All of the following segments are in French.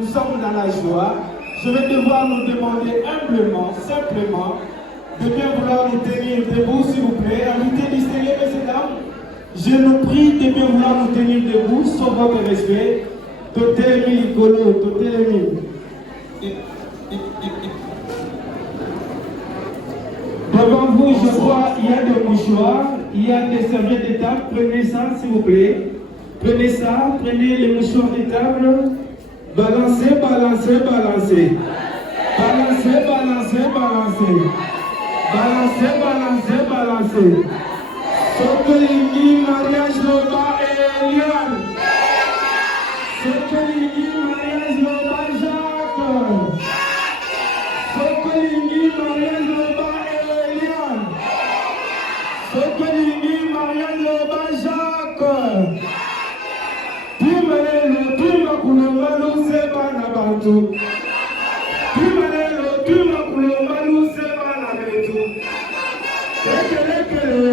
nous sommes dans la joie. Je vais devoir nous demander humblement, simplement, de bien vouloir nous tenir debout, s'il vous plaît. Invitez distingués, messieurs, dames. Je nous prie de bien vouloir nous tenir debout, sauf votre respect. Totelemi, Golo, Totelemi. Devant vous, je vois, il y a des mouchoirs, il y a des serviettes de table. Prenez ça, s'il vous plaît. Prenez ça, prenez les mouchoirs de table. Balancez, balancez, balancez. Balancez, balancez, balancez. Balancez, balancez, balancez. Sokolingi, mariage, Loba et Eliane. Sokolingi, mariage, Loba, Jacques. Sokolingi, mariage, Loba et Eliane. Sokolingi, mariage, Loba, Jacques. Tumalelo, tumakulomalo, seba na bantu. Tumalelo, tumakulomalo, seba na bantu. Lekelekele,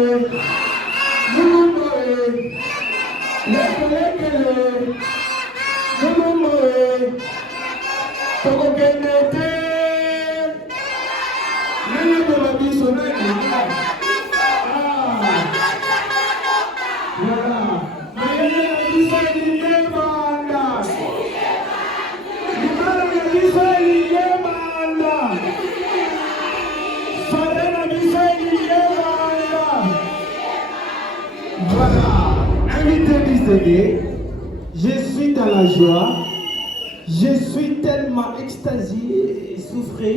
mulumoe. Lekelekele, mulumoe. Tokokenete. Nene bola biso nene. Voilà. Nene biso nene banda. Nene biso nene banda. Sarena biso nene banda. Voilà. Invité distingué, je suis dans la joie. Je suis tellement extasié et souffré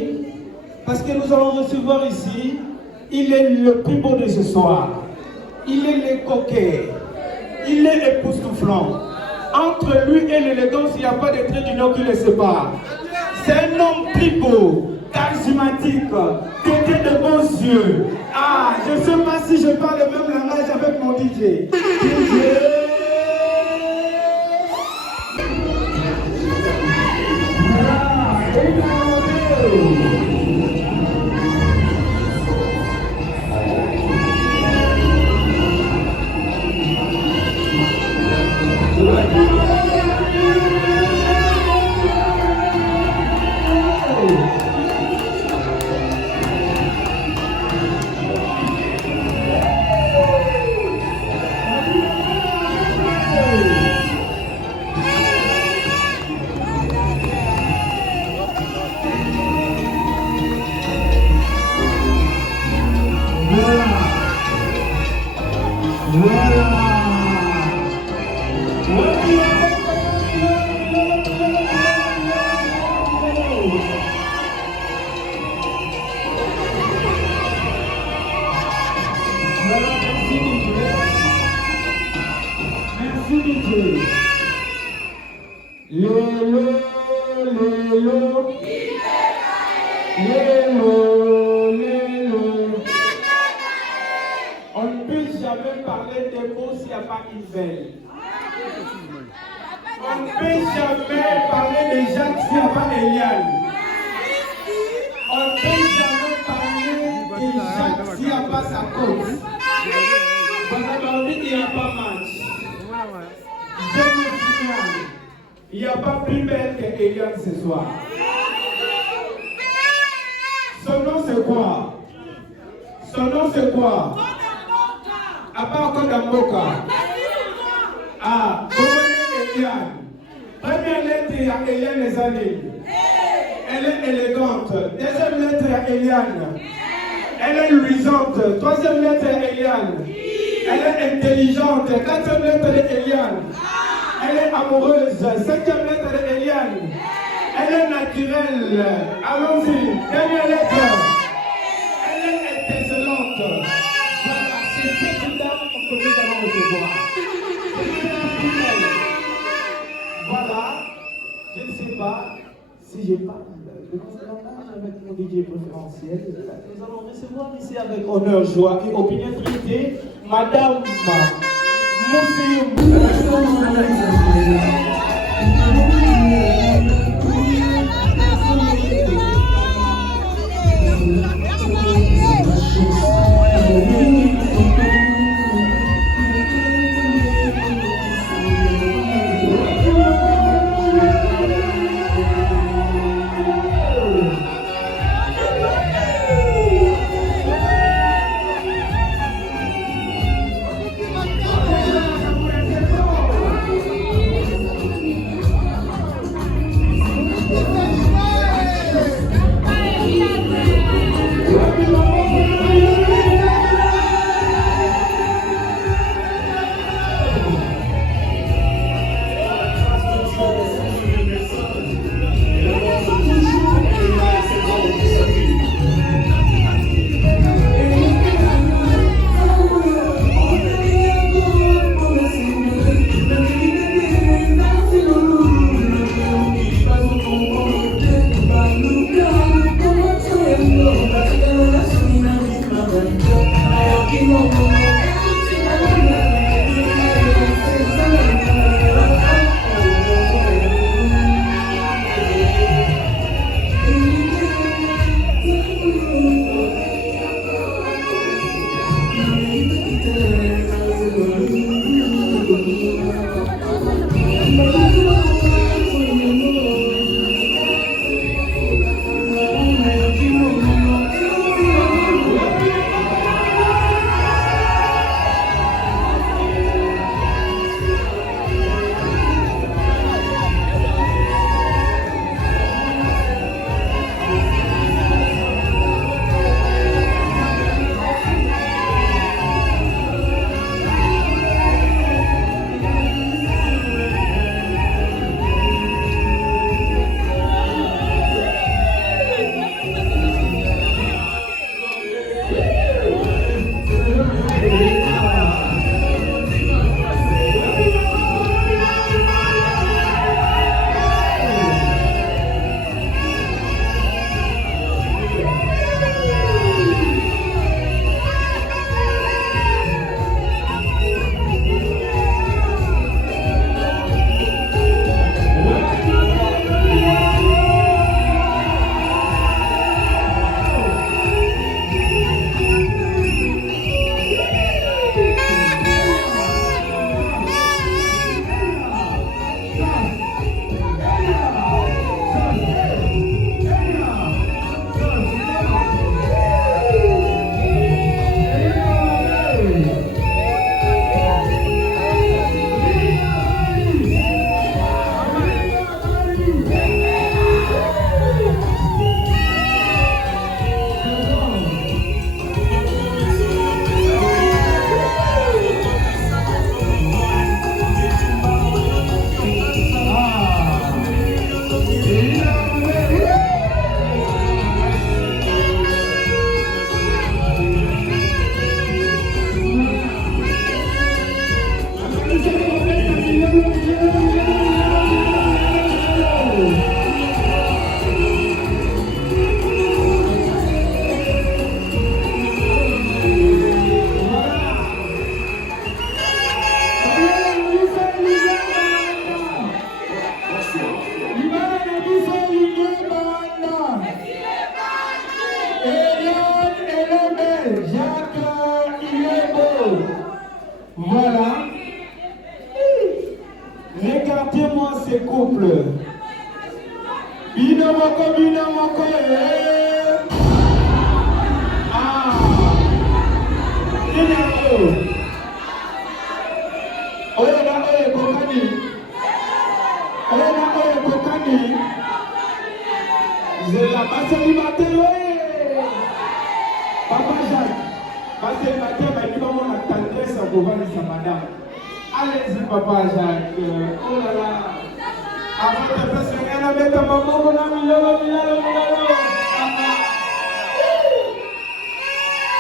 parce que nous allons recevoir ici, il est le plus beau de ce soir. Il est le coquet. Il est époustouflant. Entre lui et l'élégance, il n'y a pas de trait d'union qui le sépare. C'est un homme plus beau, charismatique, qui était de bons yeux. Ah, je ne sais pas si je parle le même langage avec mon DJ. On ne peut jamais parler des mots s'il n'y a pas une belle. On ne peut jamais parler des Jacques s'il n'y a pas Eliane. On ne peut jamais parler des Jacques s'il n'y a pas sa cause. Parce qu'on dit qu'il n'y a pas match. Il n'y a pas plus belle qu'Eliane ce soir. Son nom c'est quoi? Son nom c'est quoi? À part Kodamboka. Ah, comment Eliane? Première lettre, il y a Eliane les années. Elle est élégante. Deuxième lettre, il y a Eliane. Elle est luisante. Troisième lettre, il y a Eliane. Elle est intelligente. Quatrième lettre, elle est Eliane. Elle est amoureuse. Cinquième lettre, elle est Eliane. Elle est naturelle. Allons-y. Dernière lettre. Elle est excellente. Voilà, c'est cette dame que nous allons recevoir. Voilà. Je ne sais pas si je parle de mon langage avec mon DJ préférentiel. Nous allons recevoir ici avec honneur, joie et opiniâtreté Madame Moussi. Voilà. Regardez-moi ces couples. Binomoko, binomoko. Ah. Oya kokani. Oya kokani. C'est la célibataire. Papa Jacques. Célibataire, mais il va avoir la tendresse à gouverner sa madame. Allez-y, Papa Jacques. Oh là là. Avant de passer rien à mettre à maman, on a mis là.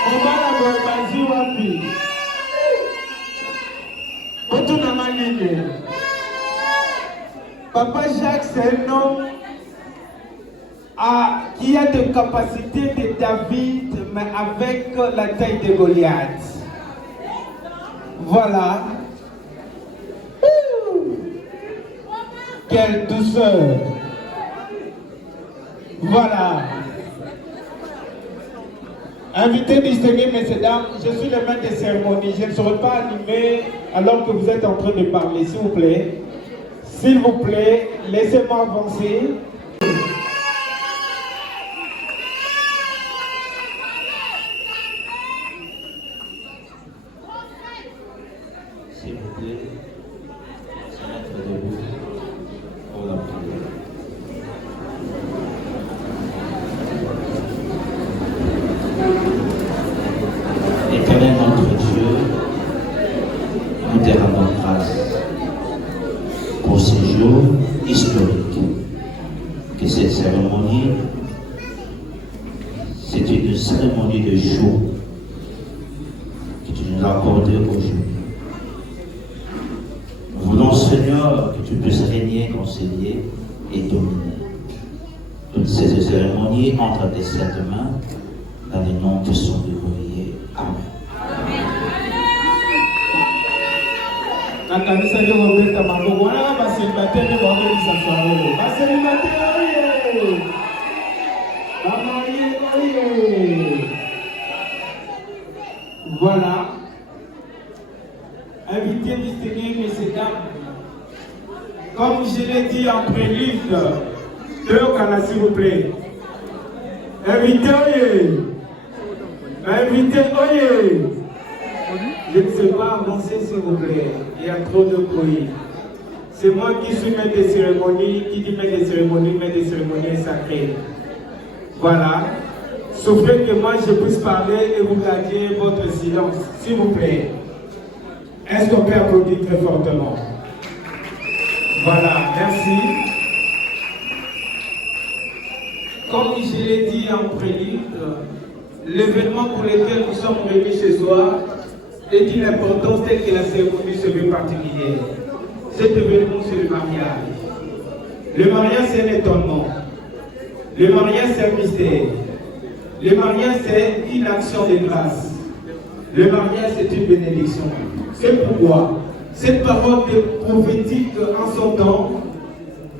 On va la voir, vas-y, wapi. Retourne ma ligne. Papa Jacques, c'est un homme qui a des capacités de David, mais avec la taille de Goliath. Voilà. Quelle douceur. Voilà. Invité distingué, messieurs, dames, je suis le maître des cérémonies. Je ne serai pas animé alors que vous êtes en train de parler, s'il vous plaît. S'il vous plaît, laissez-moi avancer. S'il vous plaît, se mettre debout pour la prière. Éternel notre Dieu, nous te rendons grâce pour ce jour historique. Que cette cérémonie, c'est une cérémonie de jour que tu nous as accordée aujourd'hui. Nous voulons, Seigneur, que tu puisses régner, conseiller et dominer. Toutes ces cérémonies entrent à tes saintes mains dans les noms qui sont dévoyés. Amen. Voilà. Invité distingué, messieurs, dames. Comme je l'ai dit en prélude, deux canards, s'il vous plaît. Invité, invité, je ne sais pas avancer, s'il vous plaît. Il y a trop de bruit. C'est moi qui suis maître des cérémonies, qui dit maître des cérémonies est sacré. Voilà. Souffrez que moi je puisse parler et vous gardiez votre silence, s'il vous plaît. Est-ce qu'on peut applaudir très fortement? Voilà, merci. Comme je l'ai dit en prélude, l'événement pour lequel nous sommes réunis ce soir est d'une importance telle que la cérémonie se veut particulière. Cet événement, c'est le mariage. Le mariage, c'est un étonnement. Le mariage, c'est un mystère. Le mariage, c'est une action de grâce. Le mariage, c'est une bénédiction. C'est pourquoi cette parole prophétique en son temps,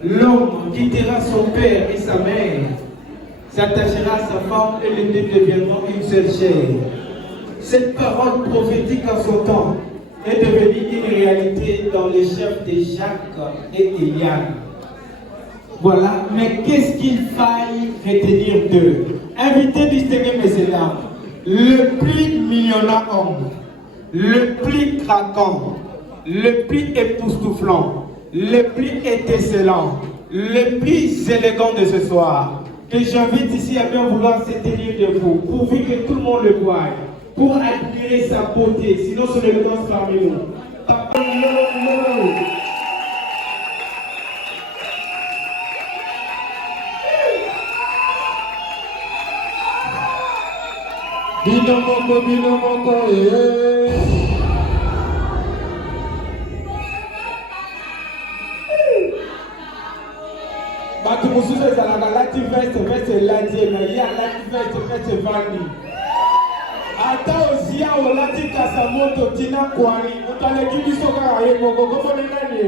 l'homme quittera son père et sa mère, s'attachera à sa femme et les deux deviendront une seule chair. Cette parole prophétique en son temps est devenue une réalité dans les chefs de Jacques et Eliane. Voilà, mais qu'est-ce qu'il faille retenir d'eux? Invité distingué, messieurs, dames, le plus millionnaire homme, le plus craquant, le plus époustouflant, le plus étincelant, le plus élégant de ce soir, que j'invite ici à bien vouloir se tenir debout, pourvu que tout le monde le voie, pour admirer sa beauté, sinon son élégance parmi nous. Papa, Bino moko, eh. Bato mosusu ezalaka lati veste elati na ye alati veste vandi. Ata ozia olati kasa moto tina kwani otaleki biso kaka ye moko komoni nani?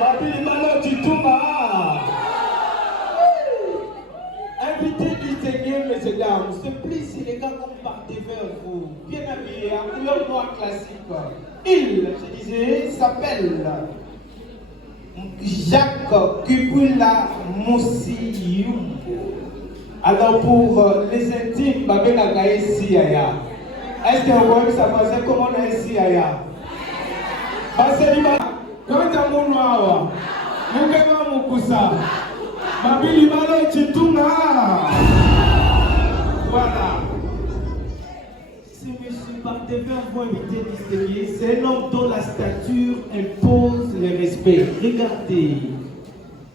Babili balo Chitumba. Invitez du Seigneur, messieurs dames, s'il si les gars comme partez vers vous, bien habillés, en couleur noire classique. Il, je disais, s'appelle Jacques Kubula Moussiyou. Alors pour les intimes, Babena Gaye Siaya. Est-ce que vous voyez ça passe comment on a Siaya? Parce que quand tu as mon noir, vous avez mon cousin. Babili Balo Chitumba. Voilà. Ce monsieur partait vers vous invité distingué, c'est un homme dont la stature impose le respect. Regardez,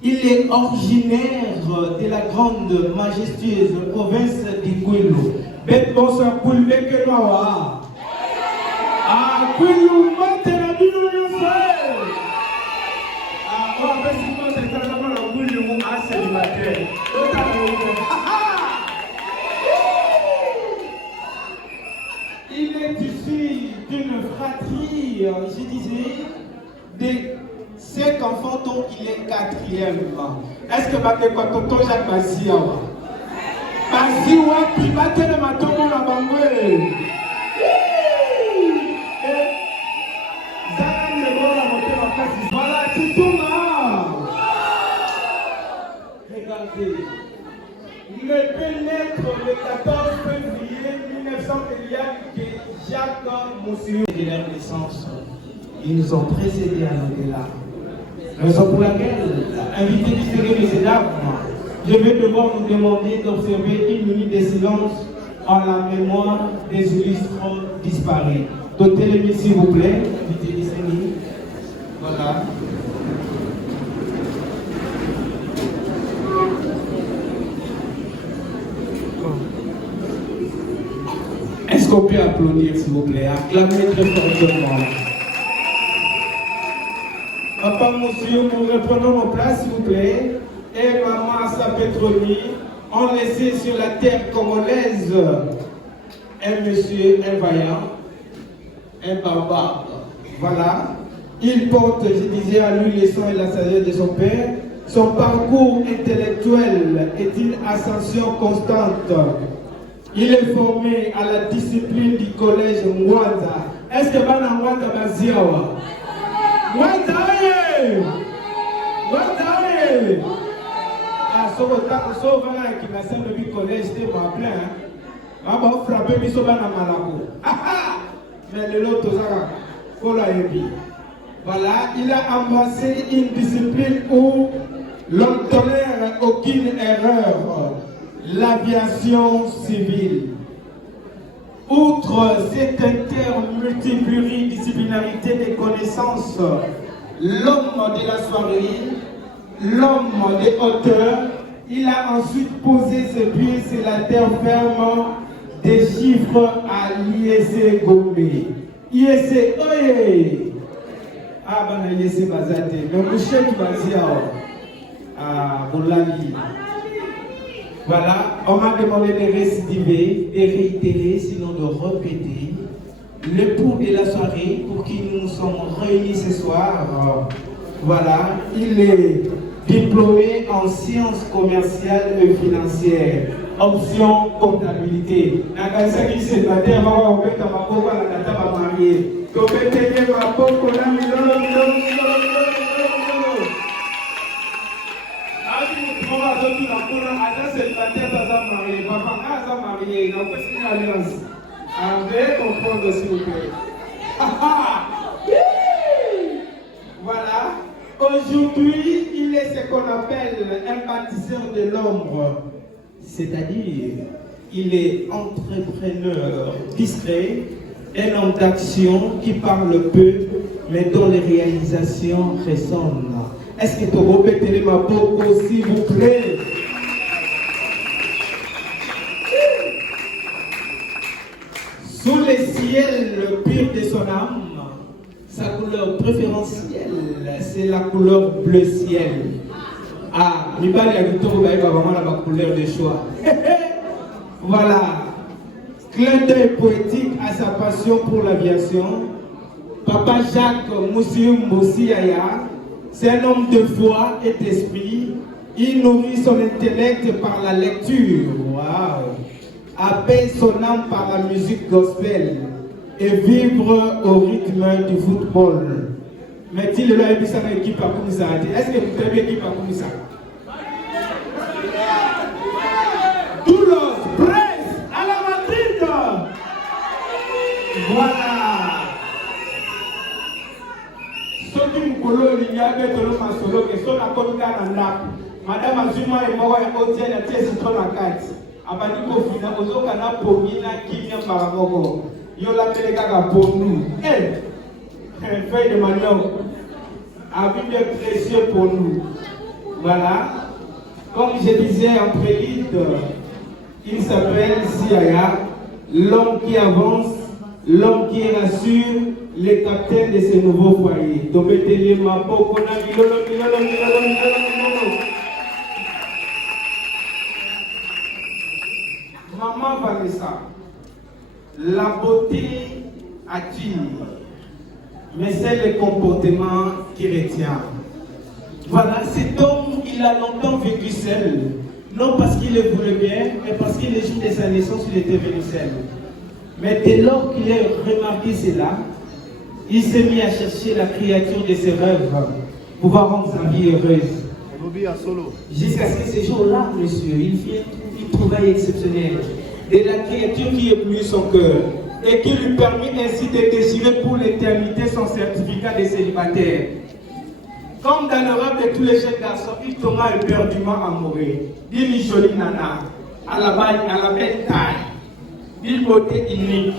il est originaire de la grande majestueuse province d'Iguilo. Ben bonsoir pour le que noir.Iguilo, monte la vie de il est issu d'une fratrie, je disais, de 5 enfants dont il est 4e. Est-ce que Tonton Jacques Bassia? Bassia, puis battre le maton la bambouille. Voilà, tu tournes. Regardez, il peut naître le 14 février 1900 que Jacques Moussiyou de leur naissance. Ils nous ont précédés à l'au-delà. Raison pour laquelle, invité du Seigneur, messieurs dames, je vais devoir vous demander d'observer une minute de silence en la mémoire des illustres disparus. Dotez-les, s'il vous plaît, invité du Seigneur. Voilà. Est-ce qu'on peut applaudir, s'il vous plaît? Acclamez très fortement. Papa, monsieur, nous reprenons nos places, s'il vous plaît. Et maman Assa Petroni ont laissé sur la terre congolaise un monsieur, un vaillant, un barbare. Voilà. Il porte, je disais, à lui les sons et la sagesse de son père. Son parcours intellectuel est une ascension constante. Il est formé à la discipline du collège Ngwanza. Est-ce que Bana Ngwanza Baziawa? Ngwanza aye! Ngwanza aye! Ah, so Bana qui m'a semblé du collège, c'était ma plein. Ah, bah, frapper, mais so Bana Malako. Ah! Mais le lot, tout ça, faut la épi. Voilà, il a embrassé une discipline où l'on ne tolère aucune erreur. L'aviation civile. Outre cette intermultipluridisciplinarité des connaissances, l'homme de la soirée, l'homme des hauteurs, il a ensuite posé ses pieds sur la terre ferme des chiffres à l'IEC Gombe. IEC, oye! Ah, ben, IEC Bazate, mais Mouchet Baziao, ah, Boulali. Voilà, on m'a demandé de récidiver, de réitérer, sinon de répéter le pouls de la soirée pour qui nous sommes réunis ce soir. Voilà, il est diplômé en sciences commerciales et financières, option comptabilité. Voilà. Aujourd'hui, il est ce qu'on appelle un bâtisseur de l'ombre. C'est-à-dire, il est entrepreneur discret, un homme d'action qui parle peu, mais dont les réalisations résonnent. Est-ce que tu peux répéter ma beaucoup, s'il vous plaît? de son âme, sa couleur préférentielle, c'est la couleur bleu ciel. Ah, Mibali a vraiment la couleur de choix. Voilà. Clin d'œil poétique à sa passion pour l'aviation. Papa Jacques Moussiou Moussiaya, c'est un homme de foi et d'esprit. Il nourrit son intellect par la lecture. Waouh! Apaise son âme par la musique gospel et vivre au rythme du football. Mais il a une équipe comme ça. Est-ce que vous avez une équipe comme ça? Toulouse, Brest, à la Madrid. Voilà. Ce qui me colle, il y a des solo qui sont à comme Madame Azuma et moi, on tient la pièce sur la carte. Abadi Kofina, Ozokana Pomina, Kinya Maramoko. Yola Pelega pour nous. Feuille de manioc. Avis de précieux pour nous. Voilà. Comme je disais en prélude, il s'appelle Siaya, l'homme qui avance, l'homme qui rassure, le capitaine de ce nouveau foyer. Tobeteli Mapoko na Milolo. Maman Vanessa, la beauté attire, mais c'est le comportement qui retient. Voilà, cet homme, il a longtemps vécu seul. Non parce qu'il le voulait bien, mais parce que le jour de sa naissance, il était venu seul. Mais dès lors qu'il a remarqué cela, il s'est mis à chercher la créature de ses rêves pour pouvoir rendre sa vie heureuse. Jusqu'à ce que ce jour-là, monsieur, il fit une trouvaille exceptionnelle de la créature qui éblouit son cœur et qui lui permet ainsi de désirer pour l'éternité son certificat de célibataire. Comme dans le rêve de tous les jeunes garçons, il tomba éperdument amoureux d'une jolie nana à la belle taille, d'une beauté unique,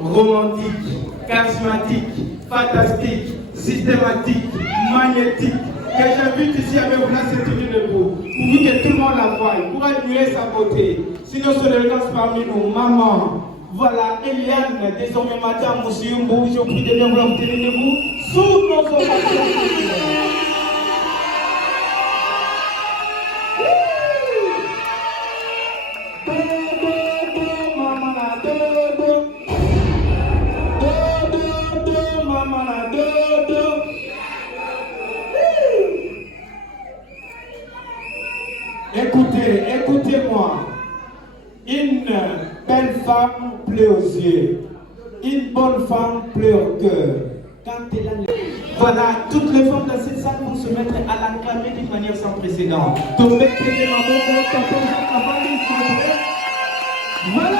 romantique, charismatique, fantastique, systématique, magnétique, que j'invite ici avec vous là, c'est une debout, pour que tout le monde la voie, pour admirer sa beauté. Sinon, sur le danse parmi nous, maman. Voilà, Eliane, désormais madame, monsieur Mbou, je prie de bien vouloir vous tenir debout, sous nos ovations. Écoutez-moi. Une belle femme pleure aux yeux. Une bonne femme pleure au cœur. Quand elle a... Voilà, toutes les femmes dans cette salle vont se mettre à l'acclamer d'une manière sans précédent. Voilà.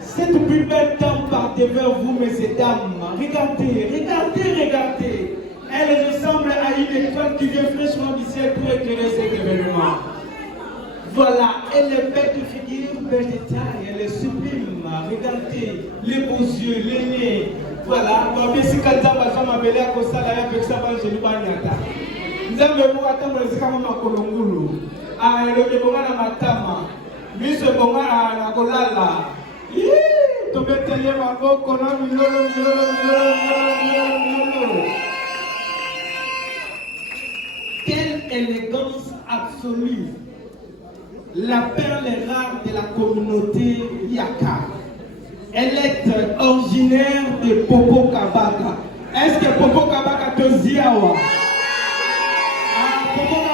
Cette plus belle dame part vers vous, messieurs dames. Regardez. Elle ressemble à une étoile qui vient fraîchement du ciel pour éclairer cet événement. Voilà, elle est belle de figure, belle de taille, elle est sublime. Regardez, les beaux yeux, les nez. Voilà, si quelle élégance absolue! La perle rare de la communauté Yaka. Elle est originaire de Popo Kabaka. Est-ce que Popo Kabaka te ziawa? Ah, Popo Kabaka!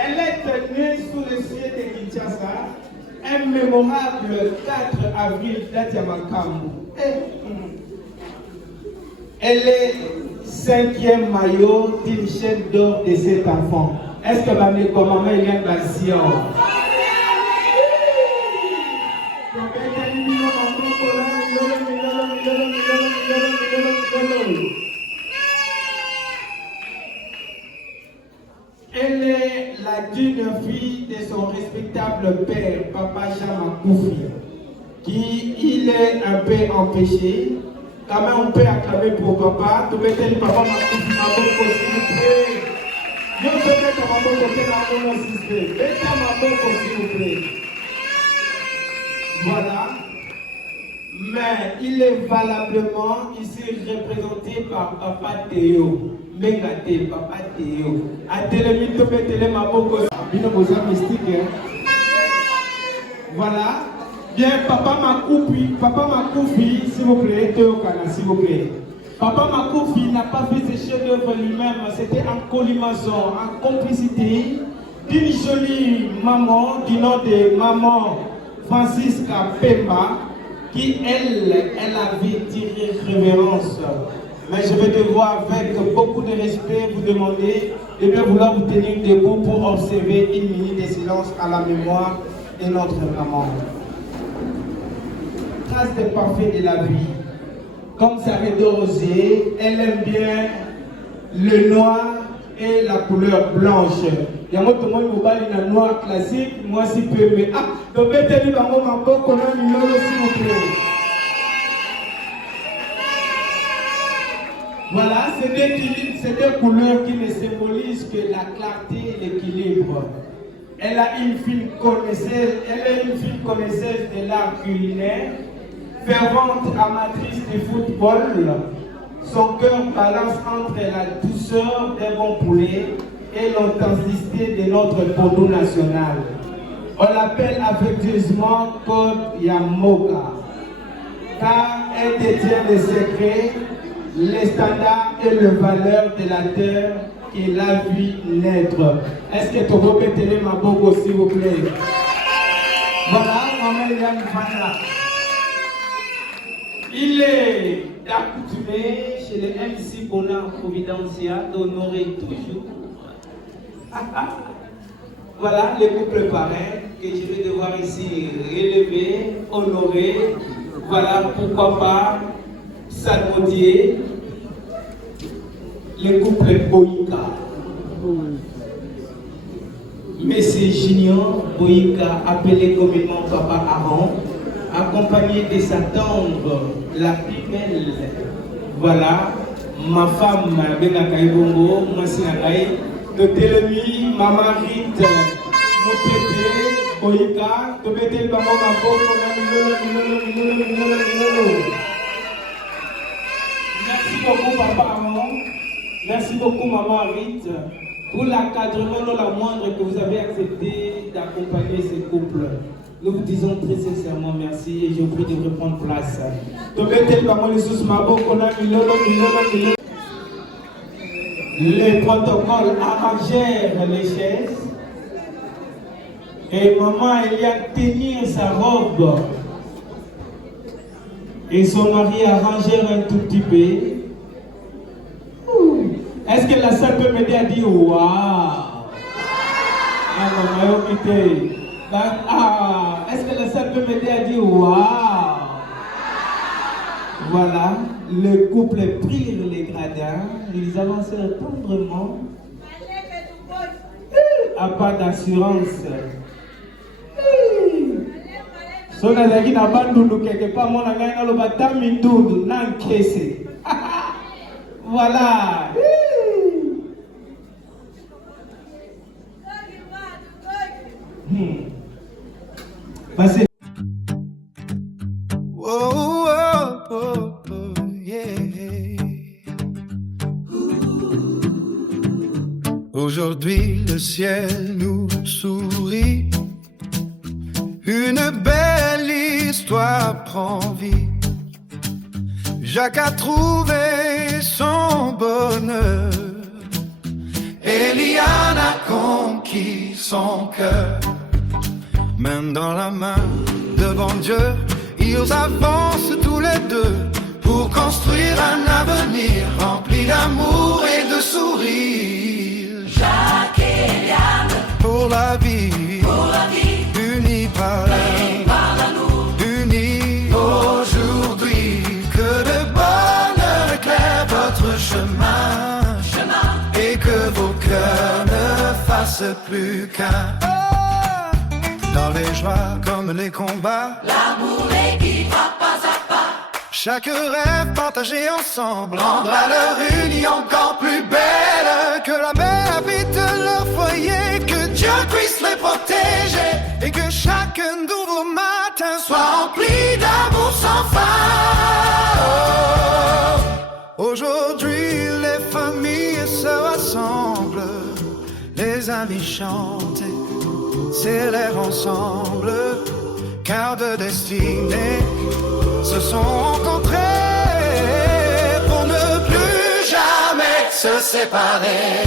Elle est née sous le ciel de Kinshasa, un mémorable 4 avril d'Atiamakambu. Elle est 5e maillot d'une chaîne d'or de cet enfant. Est-ce que ma mère, comme maman, il y a une passion? Elle est la digne fille de son respectable père, Papa Chama Koufi, qui il est un peu empêché. Quand même, on peut acclamer pour papa. Tu peux dire papa Koufi, ma bonne s'il vous plaît. Je peux mettre ma bonne côté dans mon système. Mettez ma bonne s'il vous plaît. Voilà. Mais il est valablement ici représenté par Papa Théo. Mengate, Papa Théo. A télémite, tu peux télé ma bonne bino boza mystique. Voilà. Bien, Papa Makoufi, s'il vous plaît, Théokana, s'il vous plaît. Papa Makoufi n'a pas fait ses chefs-d'œuvre lui-même, c'était en colimaçon, en complicité d'une jolie maman du nom de maman Francisca Pemba, qui elle avait tiré révérence. Mais je vais devoir, avec beaucoup de respect, vous demander de bien vouloir vous tenir debout pour observer une minute de silence à la mémoire de notre maman. Trace de parfait de la vie. Comme ça de rosier, elle aime bien le noir et la couleur blanche. Il y a tout le monde qui a noir classique, moi si peu, mais ah, donc mettez-lui dans mon mabok, on a mis l'eau s'il vous plaît. Voilà, c'est des couleurs qui ne symbolisent que la clarté et l'équilibre. Elle a une fine connaisseuse, de l'art culinaire, fervente amatrice du football. Son cœur balance entre la douceur des bons poulets et l'authenticité de notre photo national. On l'appelle affectueusement Code Yamoka, car elle détient les secrets, les standards et les valeurs de la terre qui l'a vu naître. Est-ce que tu peux péter ma bogo s'il vous plaît? Voilà, maman Eliane Fana. Il est accoutumé chez les MC Bona Providencia d'honorer toujours. Voilà les couples parrains que je vais devoir ici relever, honorer. Voilà pourquoi pas salmodier le couple Boïka. Monsieur Junior Boïka, appelé communément Papa Aaron, accompagné de sa tendre, la plus belle. Voilà, ma femme, Benaka Ibongo, moi Sinakai, de Télémi, Maman Rite, Moutete, Boïka, de Bétel Bamo, ma Merci beaucoup, Papa Aaron. Merci beaucoup, Maman Rite, pour l'encadrement non la moindre que vous avez accepté d'accompagner ce couple. Nous vous disons très sincèrement merci et je vous prie de reprendre place. Les protocoles arrangèrent les chaises et maman elle y a tenir sa robe et son mari arrangèrent un tout petit peu. Est-ce que la salle peut m'aider à dire waouh? Ah maman, est-ce que la salle peut m'aider à dire waouh? Voilà, le couple prirent les gradins, ils avancèrent tendrement, à pas d'assurance. So nazaki na bandundu quelque part, mon ngai na loba tamindundu na nkese. Voilà. Passez. Aujourd'hui, le ciel nous sourit. Une belle histoire prend vie. Jacques a trouvé son bonheur. Eliane a conquis son cœur. Main dans la main, devant Dieu, ils avancent tous les deux pour construire un avenir rempli d'amour et de sourires. Jacques et Eliane. pour la vie, unis par l'amour, unis aujourd'hui. Que le bonheur éclaire votre chemin, et que vos cœurs ne fassent plus qu'un. Dans les joies comme les combats, l'amour les guidera pas à pas. Chaque rêve partagé ensemble rendra leur union encore plus belle. Que la paix habite leur foyer, que Dieu puisse les protéger, et que chaque nouveau matin soit rempli d'amour sans fin. Oh, aujourd'hui les familles se rassemblent, les amis chantent, célèbrent ensemble, car de destinée se sont rencontrés pour ne plus jamais se séparer.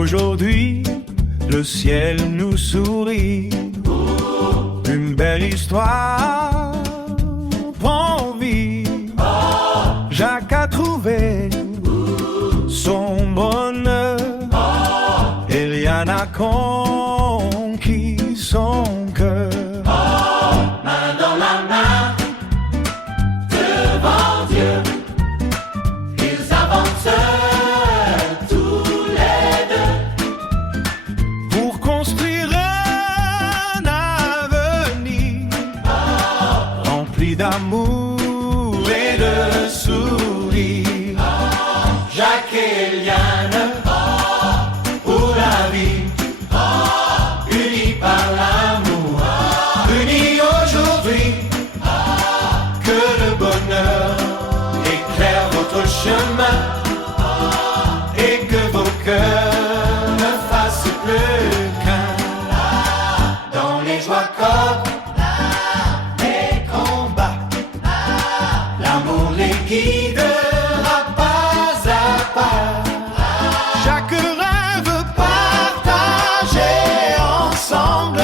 Aujourd'hui, le ciel nous sourit, une belle histoire prend vie. Jacques a trouvé son bonheur, Eliane a conquis son cœur. Main dans la main, devant Dieu, ils avancent. D'amour et de sourire, Jacques et Eliane, pour la vie, unis par l'amour, unis aujourd'hui. Que le bonheur éclaire votre chemin, et que vos cœurs ne fassent plus qu'un. Dans les joies comme guidera pas à pas. Chaque rêve partagé ensemble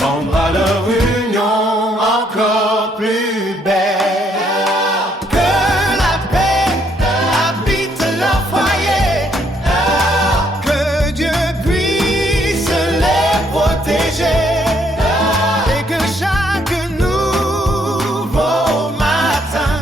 rendra leur union encore plus belle. Que la paix habite leur foyer, que Dieu puisse les protéger, et que chaque nouveau matin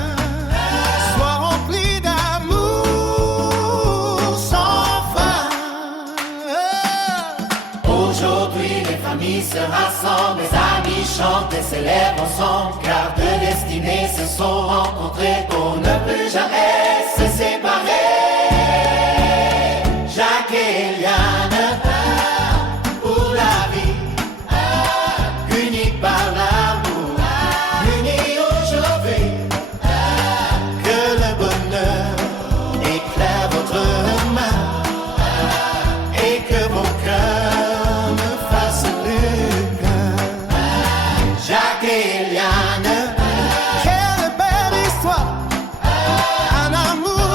se rassemblent, les amis chantent et célèbrent ensemble, car de destinée se sont rencontrés pour ne plus jamais se séparer. Jacques et Eliane, pour la vie, unis par l'amour, unis aujourd'hui. Que le bonheur éclaire votre main, et que vos cœurs ne fassent Jacques et Eliane, quelle belle histoire, un amour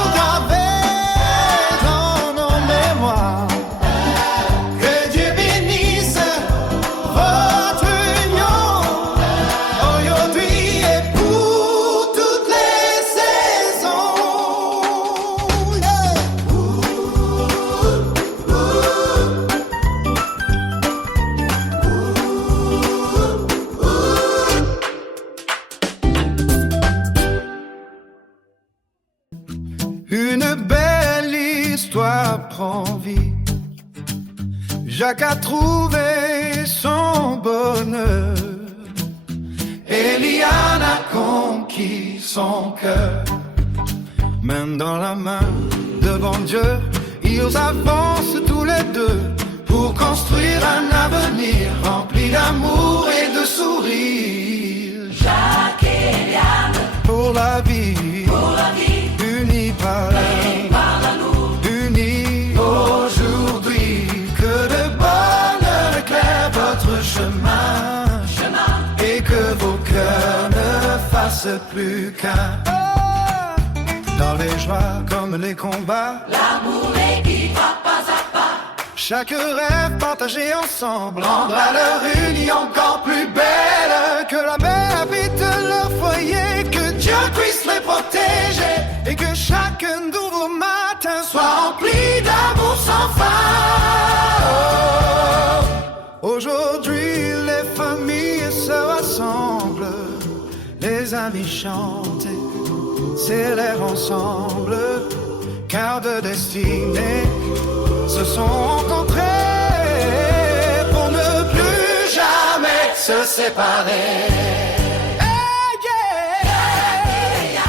ça prend vie. Jacques a trouvé son bonheur. Eliane a conquis son cœur. Main dans la main, devant Dieu, ils avancent tous les deux pour construire un avenir rempli d'amour et de sourires. Jacques et Eliane, Pour la vie, unis par l'amour, unis aujourd'hui. Que le bonheur éclaire votre chemin, et que vos cœurs ne fassent plus qu'un. Dans les joies comme les combats, l'amour les guide pas à pas. chaque rêve partagé ensemble rendra leur union encore plus belle. Que la mer habite leur foyer, que Dieu puisse les protéger, et que chaque nouveau matin soit rempli d'amour sans fin. Oh, aujourd'hui les familles se rassemblent, les amis chantent, célèbrent ensemble, car de destinée se sont rencontrés pour ne plus jamais se séparer. Hey, yeah.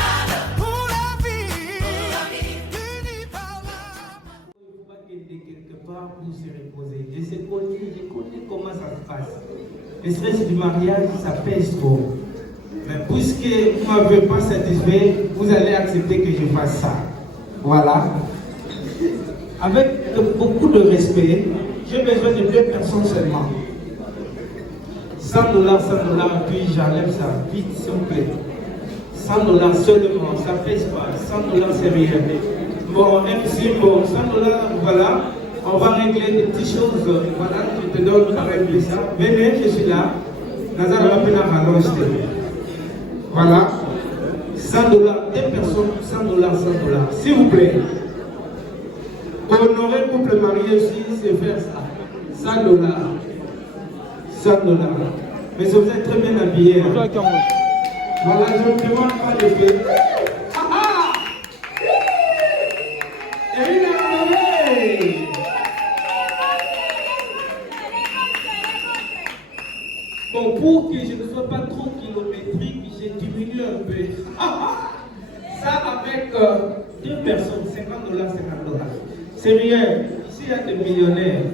Pour la vie, unis par l'amour. Il ne faut pas qu'il ait quelque part pour se reposer. Je connais comment ça se passe. Le stress du mariage, ça pèse trop. Mais puisque vous ne m'avez pas satisfait, vous allez accepter que je fasse ça. Voilà. Avec beaucoup de respect, j'ai besoin de 2 personnes seulement. 100 $, 100 $, puis j'enlève ça. Vite, s'il vous plaît. 100 $ seulement, ça ne pèse pas. 100 $ c'est rien. Bon, MC, bon, 100 $, voilà. On va régler des petites choses. Voilà, je te donne par exemple ça. Venez, je suis là. Nazar va peine à rallonge. Voilà. 100 $, 2 personnes, 100 $, 100 $. S'il vous plaît. Honorer couple marié aussi, c'est faire ça. 100 $. 100 $. Mais vous êtes très bien habillés. Hein. Voilà, je ne demande pas de paix. Ah ah! Et il a enlevé. Bon, pour que je ne sois pas trop kilométrique, j'ai diminué un peu. Ça avec 2 personnes, 50 $, 50 $. C'est rien. Ici, il y a des millionnaires.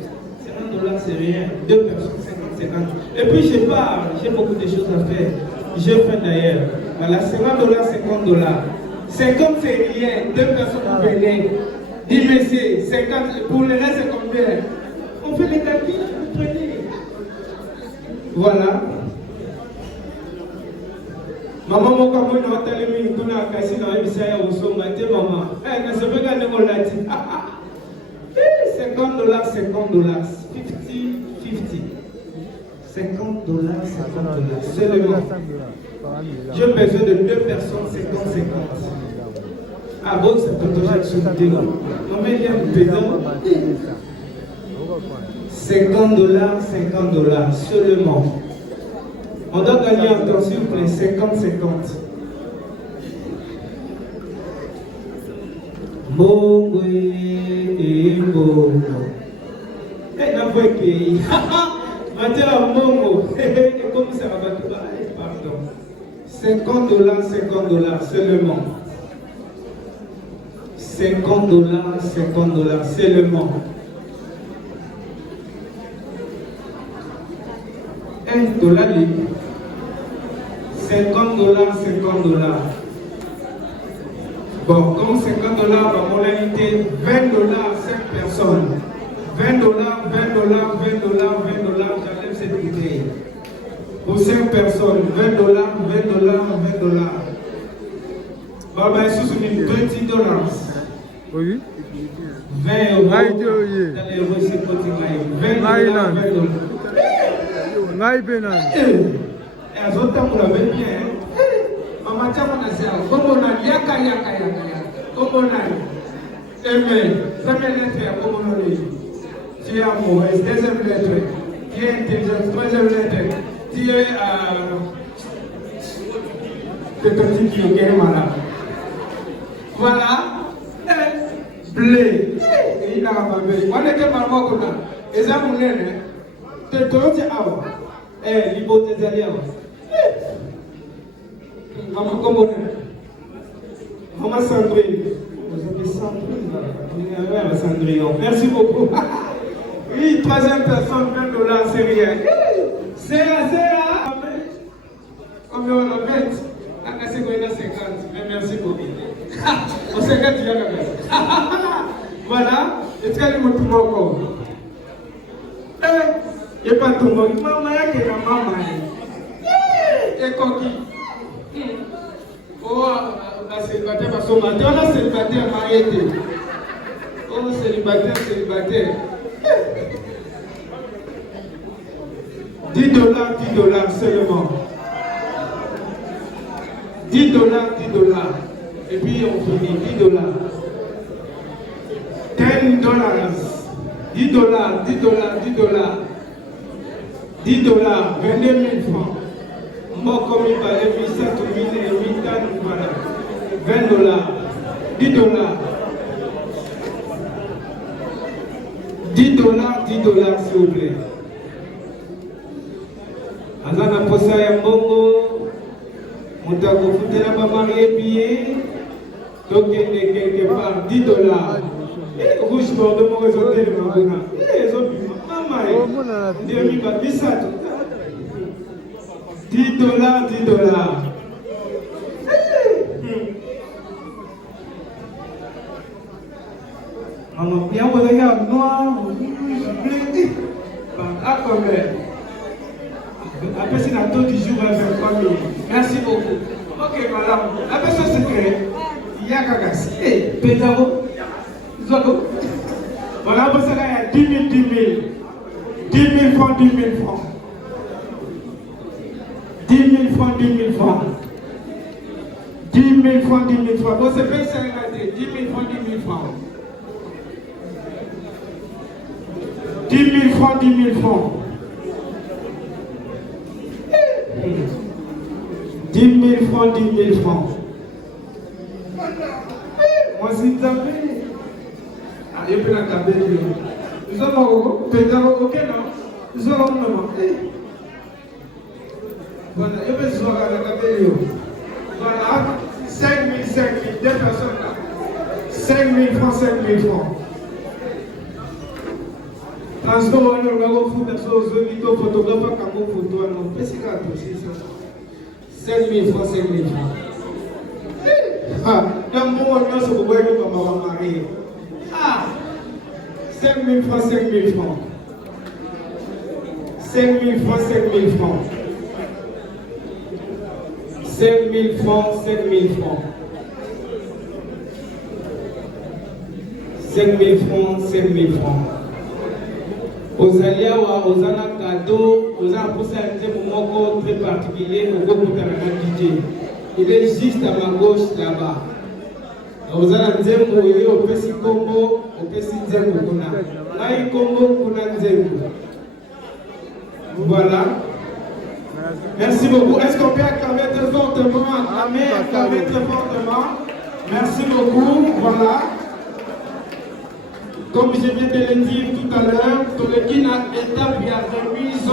50 $, c'est rien. 2 personnes, 50, 50. Et puis, je pars. J'ai beaucoup de choses à faire. Je fais d'ailleurs. Voilà, 50 $, 50 $. 50, c'est rien. 2 personnes, vous venez. 10 messieurs, 50. Pour le reste, c'est combien? On fait les calculs, vous prenez. Voilà. Maman, mon camarade, on va t'allumer une tonne à casser dans le Bissaya au sommet. Maman, elle ne se peut pas de mon latin. 50 $, 50 $. 50, 50. 50 $, 50 $. Seulement. J'ai besoin de 2 personnes, 50, 50. Ah bon, c'est pour toujours sur le dégo. On met les pédants. 50 $, 50 $. Seulement. On doit gagner en temps, s'il vous plaît. 50, 50. Mongo et Mongo. Eh, la voix qui. Maintenant, Mongo. Et comme ça va tout pardon. 50 $, 50 $. Seulement. 50 $, 50 $. Seulement. 1 $. 50 $, 50 $. Bon, comme 50 $, ma modalité, 20 $, 5 personnes. 20 $, 20 $, 20 $, 20 $, j'enlève cette bouteille. Pour 5 personnes, 20 $, 20 $, 20 $. Baba, je suis sur 20 $. Oui. 20 €. Dans les 20 $, 20 $. Ngai benan. Et à autres, vous l'avez bien. Maman, tu as dit, comme on a yaka. Comme on a aimé. Première lettre, comme on a dit. Tu es amoureuse. Deuxième lettre. Tu es intelligente. Troisième lettre. Tu es petit qui est malade. Voilà. Blé. il n'a pas vu. On était par moi comme ça. Et ça, mon nez, tu te retiens avant. Eh, l'hypothèse est là. Maman, comment on est? Maman Sandrine. Vous avez Sandrine. Sandrine. Merci beaucoup. Oui, troisième personne, $20, c'est rien. C'est là. Combien on a 20? Ah, c'est quoi, il a 50. Mais merci beaucoup. On sait que tu as la voilà. Est-ce qu'il y a tout le monde? Il n'y a pas tout le monde. Maman, il y a maman. Et coquille. Oh, la célibataire va se mater. On a célibataire marié. Oh, célibataire. $10 seulement. $10. Et puis on finit $10. $10. $10. 22 000 francs. Moi, comme il parlait, ça, tout le monde, voilà. $20. $10, s'il vous plaît. Azana posa ya mbongo, moutako futela ba marié billet, donc quelque part $10. Rouge bordeaux mon réseau de Mabona. Les autres, maman, demi babisa. $10. Maman, bien vous regardez noir, bleu, à combien? Après, c'est la taux du jour à 23 000. Merci beaucoup. Ok, madame. La personne secrète, il y a Kagas. Eh, Pédaro, Zogo. Voilà, pour ça, il y a 10 000. 10 000 francs. 10 000 francs. 10 000 francs. 10 000 francs. 10 000 francs. 10 000 francs. Bon, c'est fait, c'est regardé. 10 000 francs. 10 000 francs. 10 000 francs. 10 000 francs. 10 000 francs, 10 000 francs. Moi, si tu avais. Ah, il peut la caber. Nous avons ok, non? Nous avons non. Voilà, il peut se voir la caber. Voilà, 5 000, 2 personnes là. 5 000 francs, 5 000 francs. Transport, on a un photo, photographe, comme photo, on peut se faire aussi ça. 5 000 francs, 5 000 francs. Ah, dans mon moment, c'est pour voir que maman va marier. Ah, 5 000 francs, 5 000 francs. 5 000 francs, 5 000 francs. 5 000 francs, 5 000 francs. 5 000 francs, 5 000 francs. Aux alliés, aux cadeaux, aux apôtres, un moment très particulier, au groupe de la DJ. Il est juste à ma gauche là-bas. Aux alliés, au Pessi Congo, au Pessi Nzembo Kuna. Là, il Congo, Kuna Nzembo. Voilà. Merci beaucoup. Est-ce qu'on peut acclamer très fortement? Acclamer très fortement. Merci beaucoup. Voilà. Comme je viens de le dire tout à l'heure, Tolekina établit la remise.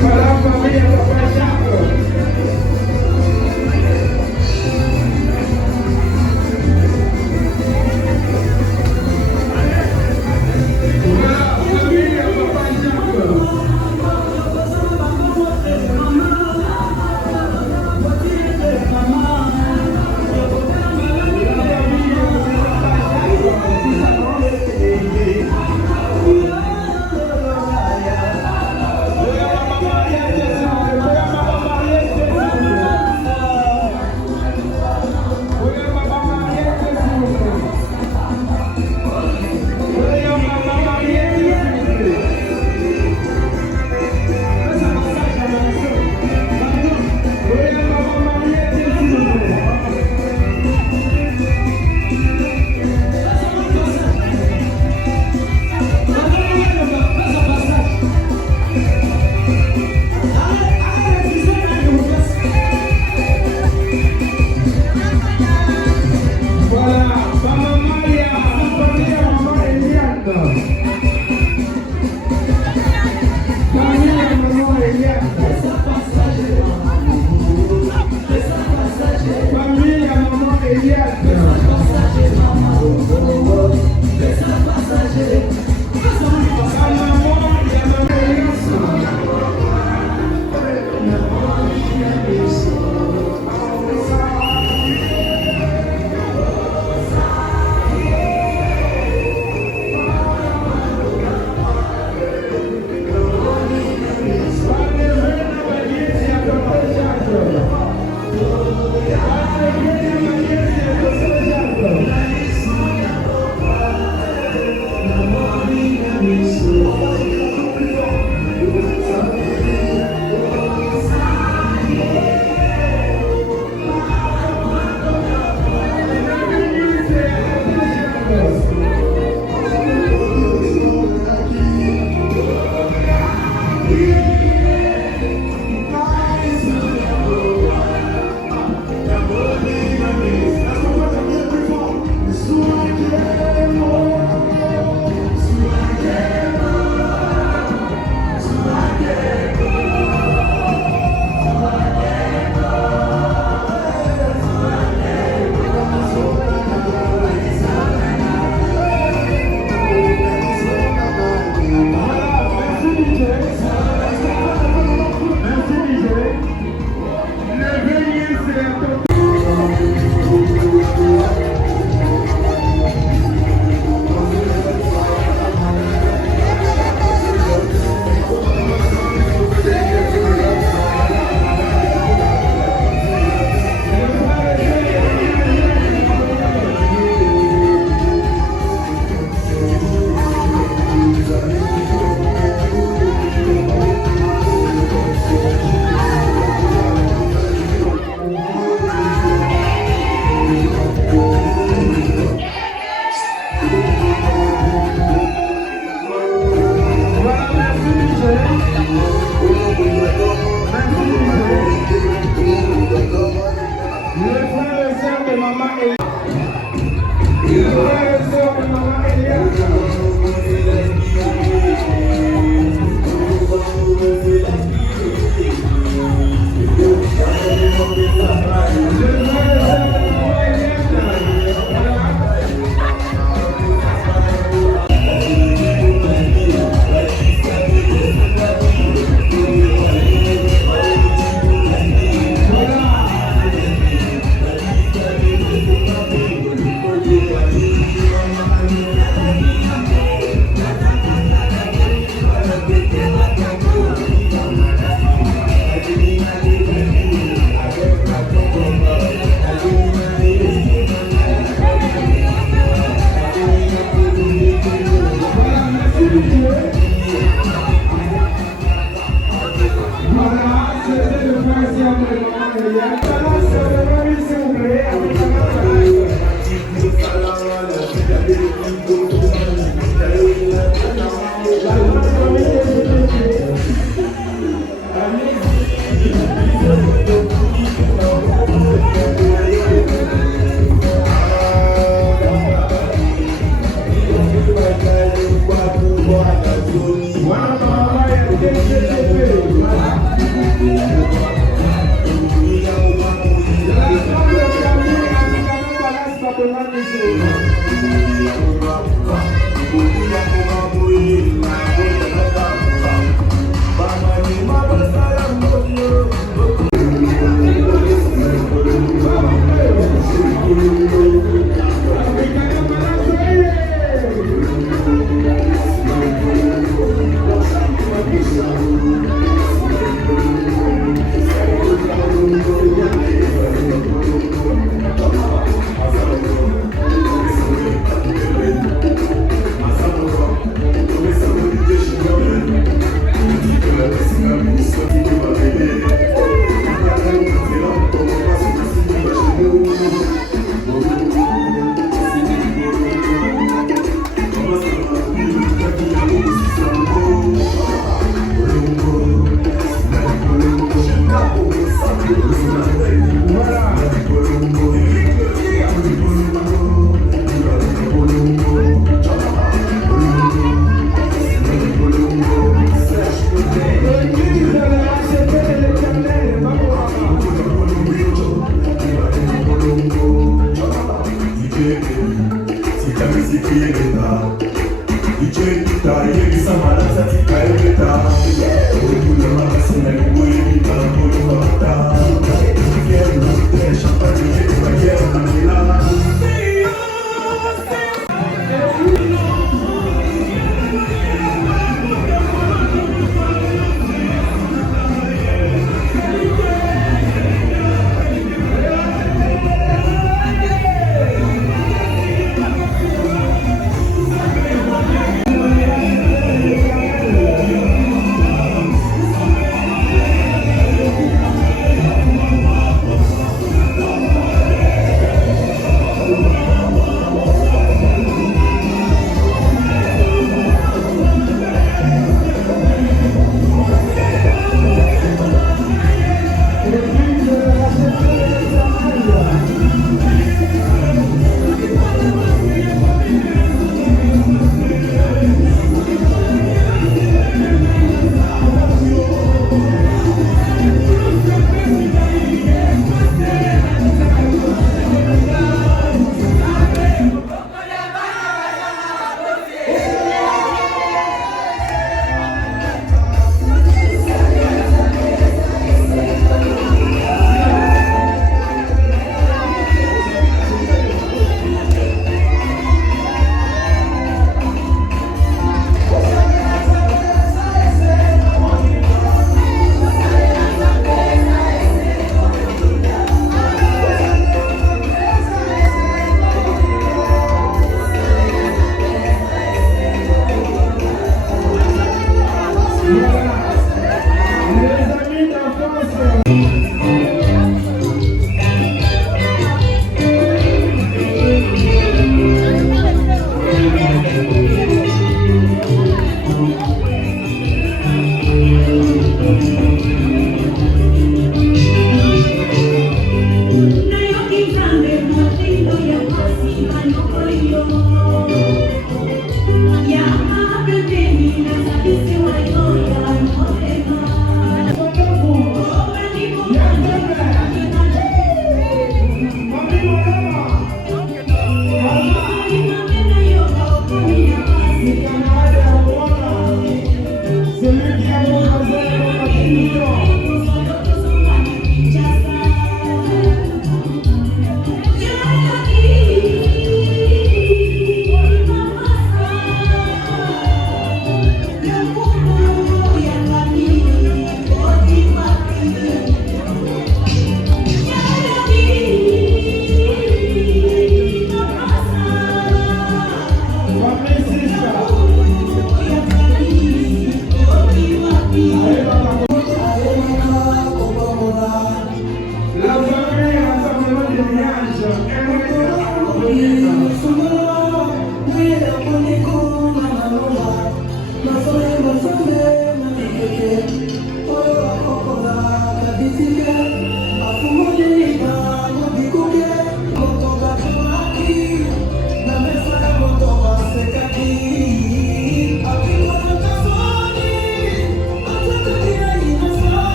Voilà, famille, Papa Jacques. Voilà,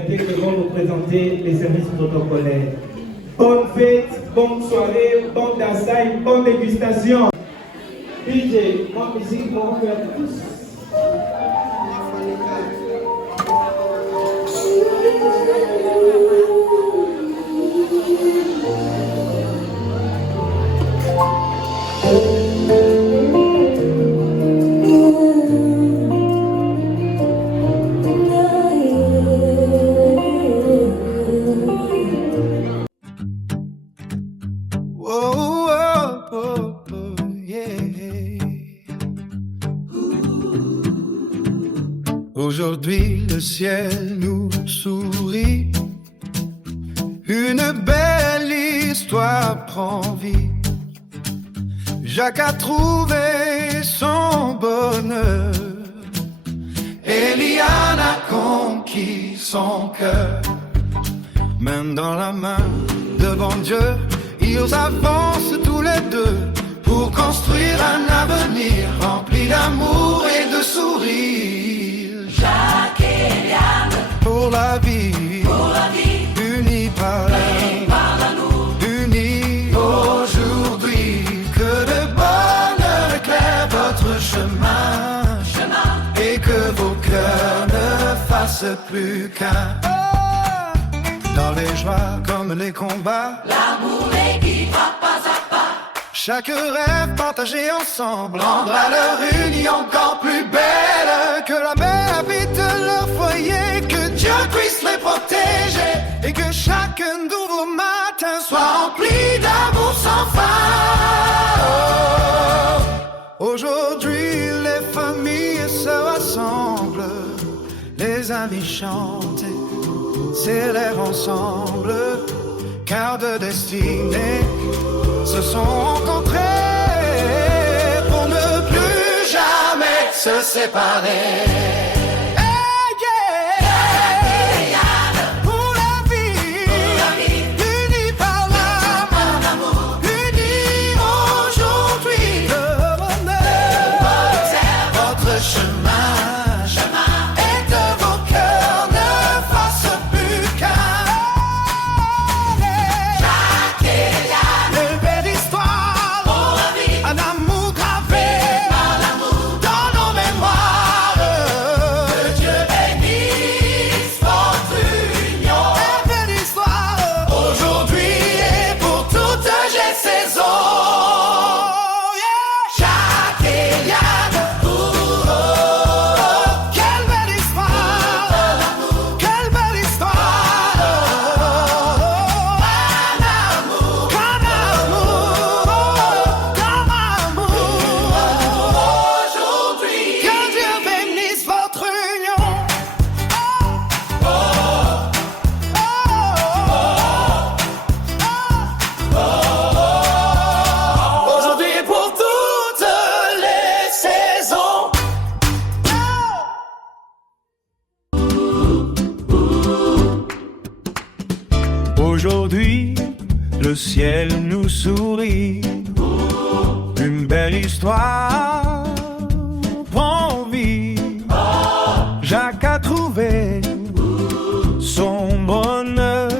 personnalités qui vont nous présenter les services protocolaires. Bonne fête, bonne soirée, bonne dassaille, bonne dégustation. DJ, bonne musique, bon à tous. Aujourd'hui, le ciel nous sourit. Une belle histoire prend vie. Jacques a trouvé son bonheur. Eliane a conquis son cœur. Main dans la main, devant Dieu, ils avancent tous les deux pour construire un avenir rempli d'amour et de sourires. Jacques et Eliane, pour la vie, unis par l'amour, unis aujourd'hui. Que le bonheur éclaire votre chemin, et que vos cœurs ne fassent plus qu'un. Dans les joies comme les combats, l'amour les guidera pas à pas. chaque rêve partagé ensemble rendra leur union encore plus belle. Que la paix habite leur foyer, que Dieu puisse les protéger, et que chaque nouveau matin soit rempli d'amour sans fin. Oh, aujourd'hui les familles se rassemblent, les amis chantent, célèbrent ensemble, car de destinée se sont rencontrés pour ne plus jamais se séparer. Pour la vie, unis par l'amour, unis aujourd'hui. Le bonheur, votre chemin, et de vos cœurs ne fasse plus qu'un. Un amour gravé dans nos mémoires. Que Dieu bénisse votre union. Et belle histoire aujourd'hui et pour toutes les saisons. Jacques et Eliane, quelle belle histoire, quelle belle histoire. Un amour, qu'un amour. Aujourd'hui, que Dieu bénisse votre union. Aujourd'hui et pour toutes les saisons. Aujourd'hui, le ciel nous sourit. Une belle histoire prend vie. Jacques a trouvé son bonheur.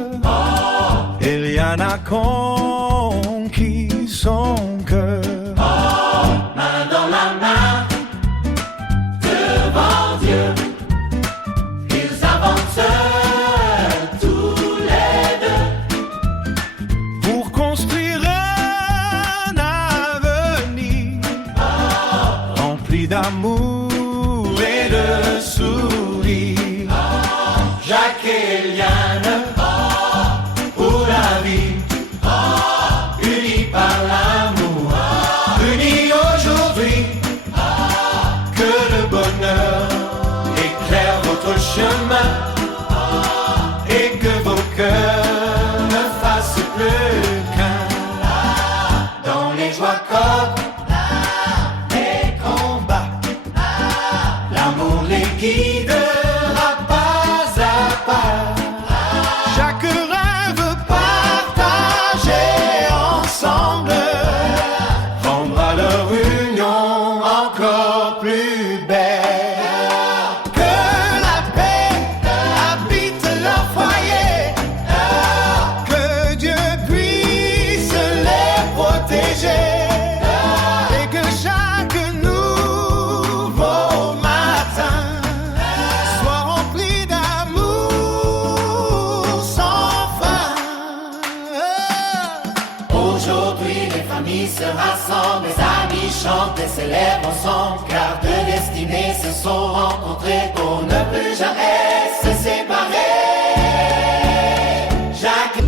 Eliane a conquis son cœur. Main dans la main, devant Dieu, ils avancent tous les deux Pour construire un avenir rempli d'amour et de sourires. Jacques et Eliane, pour la vie, unis par l'amour, unis aujourd'hui. Que le bonheur éclaire votre chemin, et que vos cœurs ne fassent plus qu'un. Dans les joies comme les combats, l'amour les guidera pas à pas. rassemblent, mes amis chantent et célèbrent ensemble, car deux destinées se sont rencontrées pour ne plus jamais se séparer. Jacques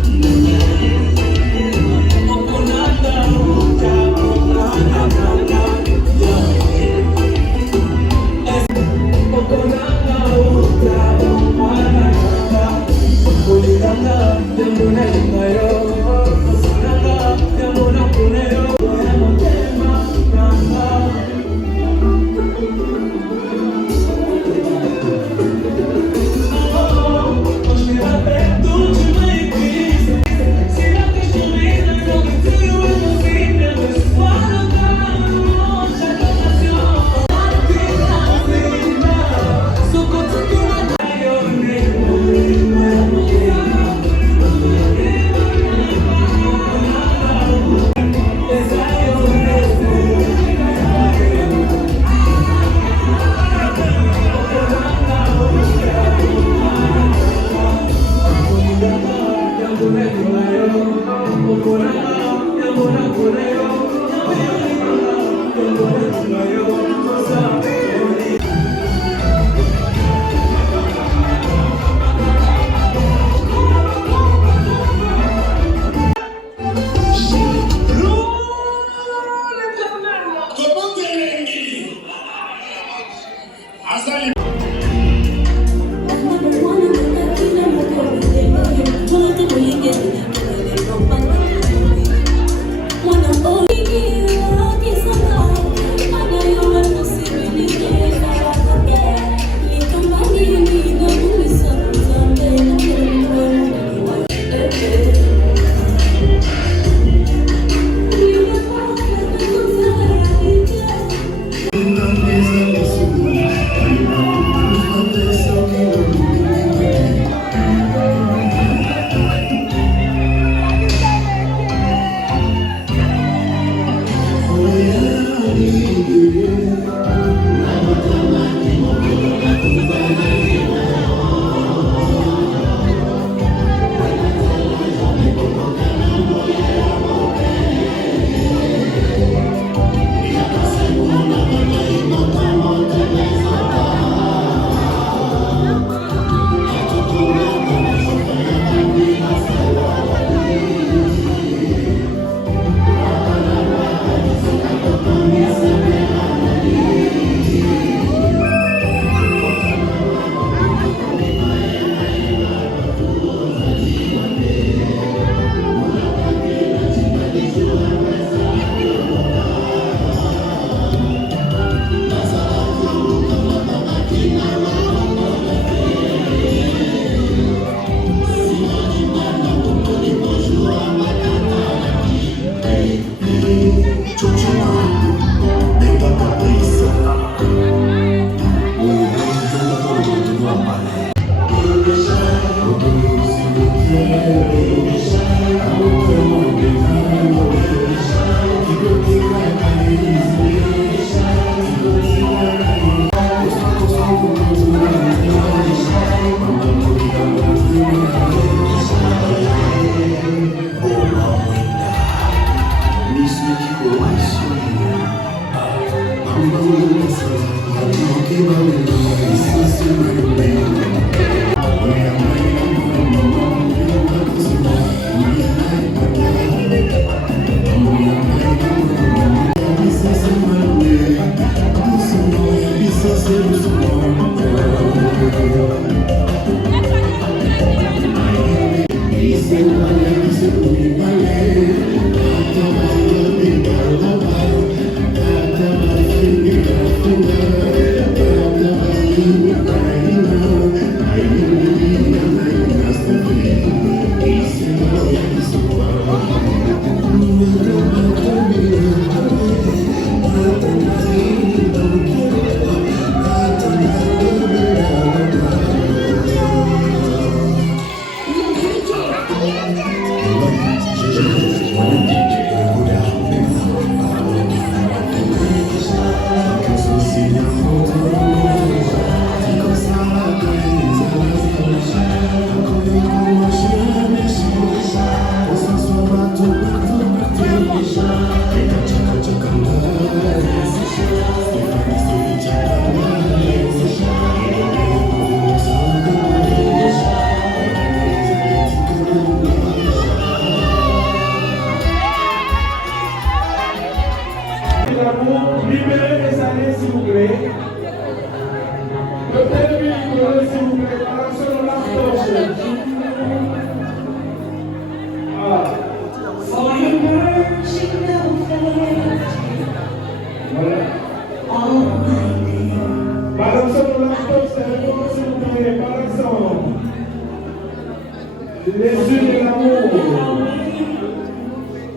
Les yeux de l'amour.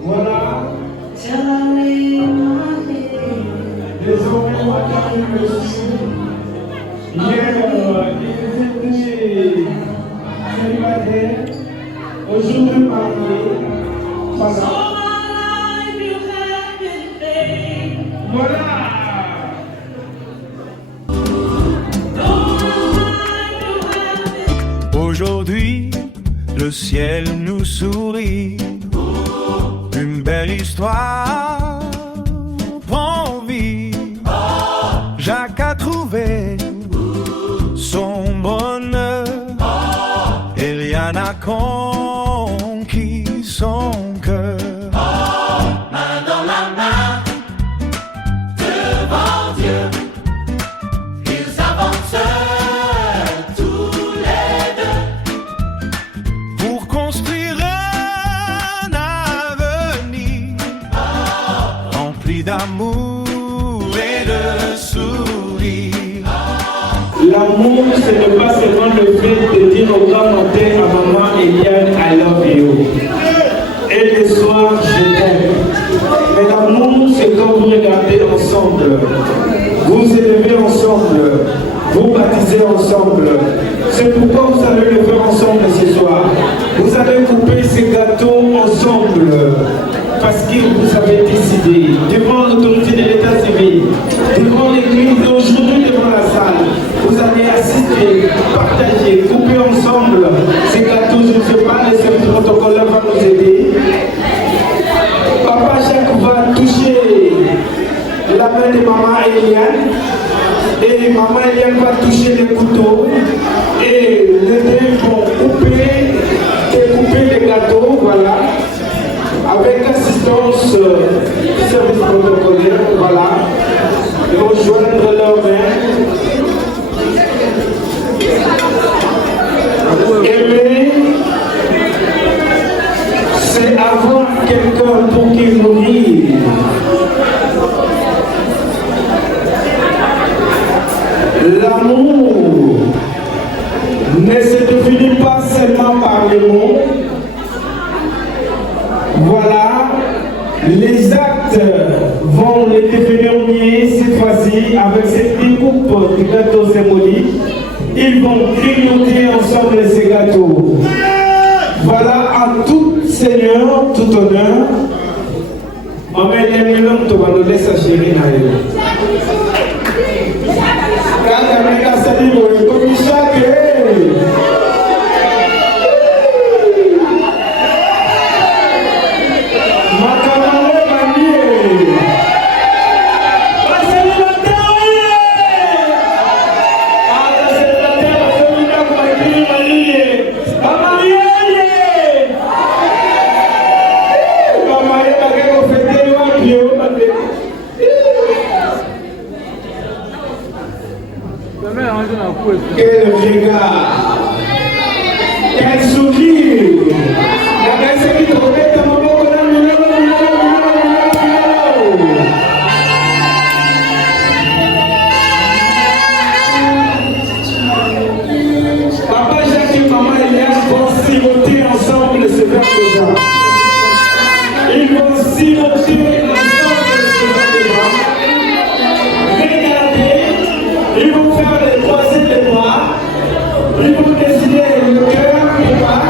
Voilà. Désormais, madame et monsieur, hier, ils étaient célibataires, aujourd'hui mariés. Voilà. Voilà. Aujourd'hui, le ciel nous sourit. Une belle histoire prend vie. Jacques a trouvé son bonheur. Eliane a conquis son cœur. Main dans la main, devant Dieu, ils avancent tous les deux Pour construire un avenir rempli d'amour et de sourires. L'amour, ce n'est pas seulement le fait de dire au grand matin à maman Eliane, I love you. Et le soir, je t'aime. Mais l'amour, c'est quand vous regardez ensemble, vous élevez ensemble, vous baptisez ensemble. C'est pourquoi vous allez le faire ensemble ce soir. Vous allez couper ces gâteaux ensemble. Parce que vous avez décidé, devant l'autorité de l'état civil, devant l'église d'aujourd'hui, devant la salle, vous allez assister, partager, couper ensemble ces gâteaux. Je ne sais pas, les services protocolaires vont nous aider. Papa Jacques va toucher la main de maman Eliane. Et maman Eliane va toucher les couteaux. Et les deux vont découper les gâteaux, voilà. Avec assistance service protocolaire, voilà. Ils vont joindre leurs mains. Aimer, c'est avoir quelqu'un pour qui mourir. L'amour ne se définit pas seulement par les mots. Voilà, les actes vont les définir mieux cette fois-ci avec cette découpe de gâteaux symboliques. Ils vont grignoter ensemble ces gâteaux. Voilà, à tout seigneur, tout honneur. Maman Eliane, tu vas nous laisser chérie. Quand on est à salir, comme chaque. Quel regard, quel sourire. Papa Jacques et maman Eliane vont siroter ensemble ce verre de vin. Ils vont siroter ensemble ce verre de vin. Regardez, ils vont faire les croisés des bras. Ils vont décider le cœur et pas.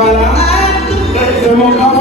Voilà. C'est mon grand